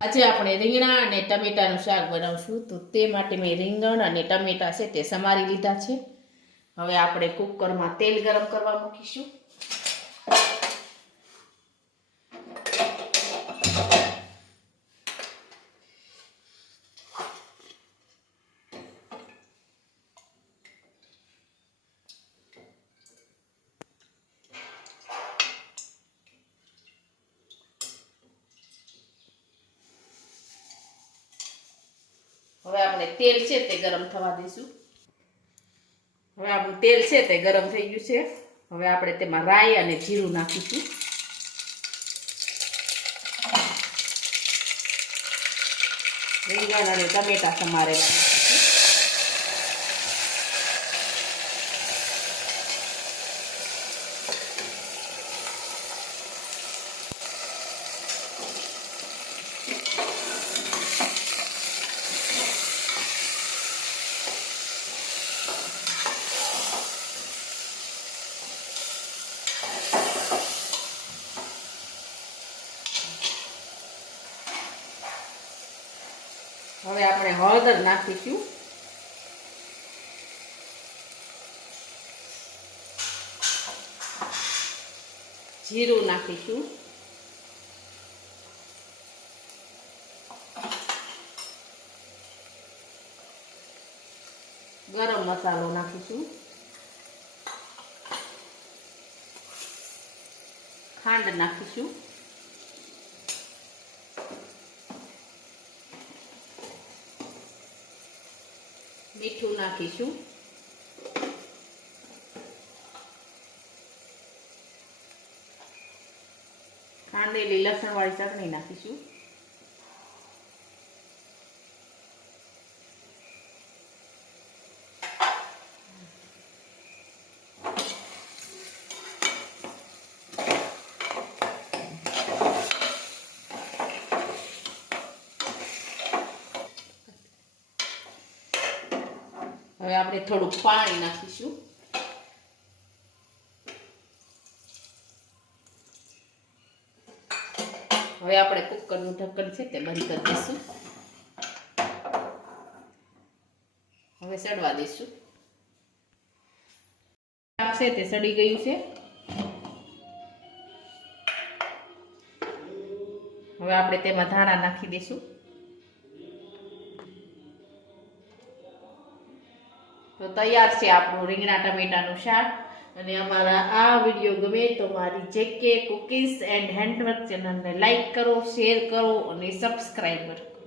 આજે આપણે રીંગણા અને ટમેટાનું શાક બનાવશું. તો તે માટે મેં રીંગણ અને ટમેટા છે તે સમારી લીધા છે. હવે આપણે કુકરમાં તેલ ગરમ કરવા મૂકીશું. હવે આપણે તેલ છે તે ગરમ થવા દઈશું. હવે આપણું તેલ છે તે ગરમ થઈ ગયું છે. હવે આપણે તેમાં રાઈ અને જીરું નાખીશું. રીંગણ અને ટમેટા સમારેલા હવે આપણે હળદર નાખીશું. જીરું નાખીશું. ગરમ મસાલો નાખીશું. ખાંડ નાખીશું. મીઠું નાખીશું. ખાંડેલી લસણવાળી ચટણી નાખીશું. હવે આપણે થોડું પાણી નાખીશું. હવે આપણે કુકરનું ઢક્કણ છે તે બંધ કરી દઈશું. હવે સડવા દઈશું. છે તે સડી ગયું છે. હવે આપણે તેમાં ધાણા નાખી દઈશું. તો તૈયાર છે આપણું રીંગણા ટમેટાનું શાક. અને અમારા આ વિડીયો ગમે તો મારી જેકે કુકીઝ એન્ડ હેન્ડવર્ક ચેનલને લાઈક કરો, શેર કરો અને સબસ્ક્રાઈબ કરો.